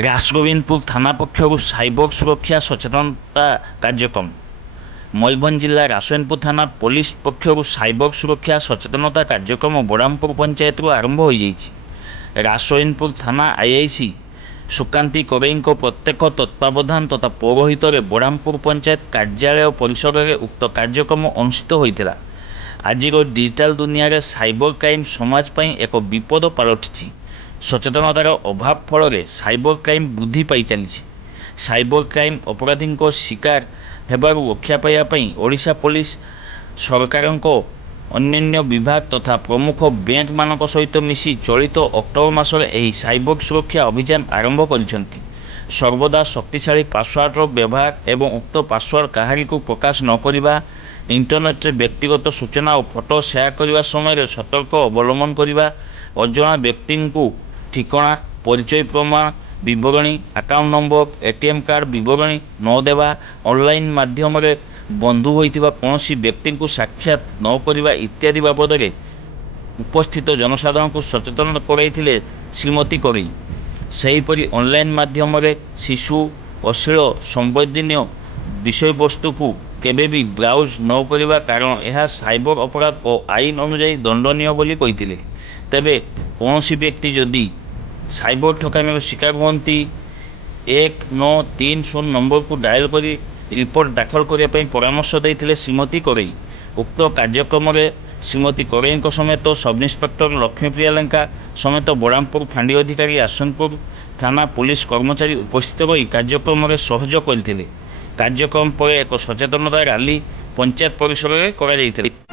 रासगोविंदपुर थाना पक्षर साइबर सुरक्षा सचेतनता कार्यक्रम। मयूरभंज जिला रासगोविंदपुर थाना पुलिस पक्षर साइबर सुरक्षा सचेतनता कार्यक्रम बड़ामपुर पंचायत आरंभ हो जाइए। रासगोविंदपुर थाना आईआईसी सुकांती कोरेई प्रत्येक तत्वावधान तथा पौरोहित बड़ामपुर पंचायत कार्यालय परिसर में उक्त कार्यक्रम अनुष्ठित होता। आज डिजिटल दुनिया रे साइबर क्राइम समाज पई एक विपद पलटि। सचेतनतार अभाव फल साइबर क्राइम वृद्धि पाई चली। साइबर क्राइम अपराधी शिकार हेबारु रक्षा पाइबापी ओडिशा पुलिस सरकार अन्य विभाग तथा प्रमुख बैंक मानक सहित मिसी चलित अक्टोबर मासरे एही साइबर सुरक्षा अभियान आरंभ करिसेंति। सर्वदा शक्तिशाली पासवर्डर व्यवहार एवं उक्त पासवर्ड काहारी को प्रकाश न करिबा, इंटरनेट रे व्यक्तिगत सूचना और फोटो शेयर करने समय सतर्क अवलंबन करने, अजणा व्यक्ति को ठिकाना, परिचय प्रमाण विवरणी, अकाउंट नंबर, एटीएम कार्ड विवरणी न देवा, ऑनलाइन माध्यम रे बंधु होइतिबा कौनसी व्यक्ति को साक्षात न करवा इत्यादि बाबद उपस्थित जनसाधारण को सचेतन कराइथिले श्रीमती कोरेई। सेहीपरि ऑनलाइन माध्यम रे शिशु अश्लील संवेदनीय विषय वस्तु को केबे भी ब्राउज न करवा, कारण यह साइबर अपराध और आईन अनुजाई दंडनीय बोली कहिथिले। तेबे कौनसी व्यक्ति जदि साइबर ठकामी शिकार होती 1930 नंबर को डायल करी रिपोर्ट दाखल करने परामर्श देते श्रीमती कोरेई। उक्त कार्यक्रम में श्रीमती कोरेई समेत सब इन्स्पेक्टर लक्ष्मीप्रिया लेंका समेत बड़ामपुर फांडी अधिकारी आसनपुर थाना पुलिस कर्मचारी उपस्थित रही कार्यक्रम में सहयोग करते। कार्यक्रम पर एक सचेतनता रैली पंचायत परिसर में करा।